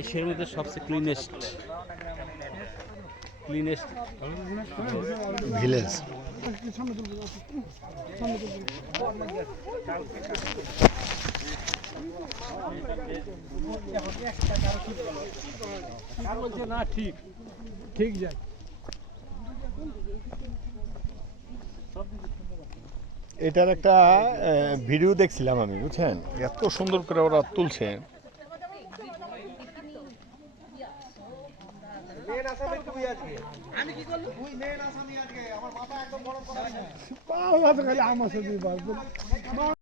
এশিয়ার মধ্যে সবচেয়ে ক্লিনেস্ট ভিলেজ। না ঠিক যায়। এটার একটা ভিডিও দেখছিলাম আমি, বুঝছেন, এত সুন্দর করে ওরা তুলছে। আমি কি করলি? তুই মেন আসামি আজকে আমার মাথা একদম গরম করা। আমার সাথে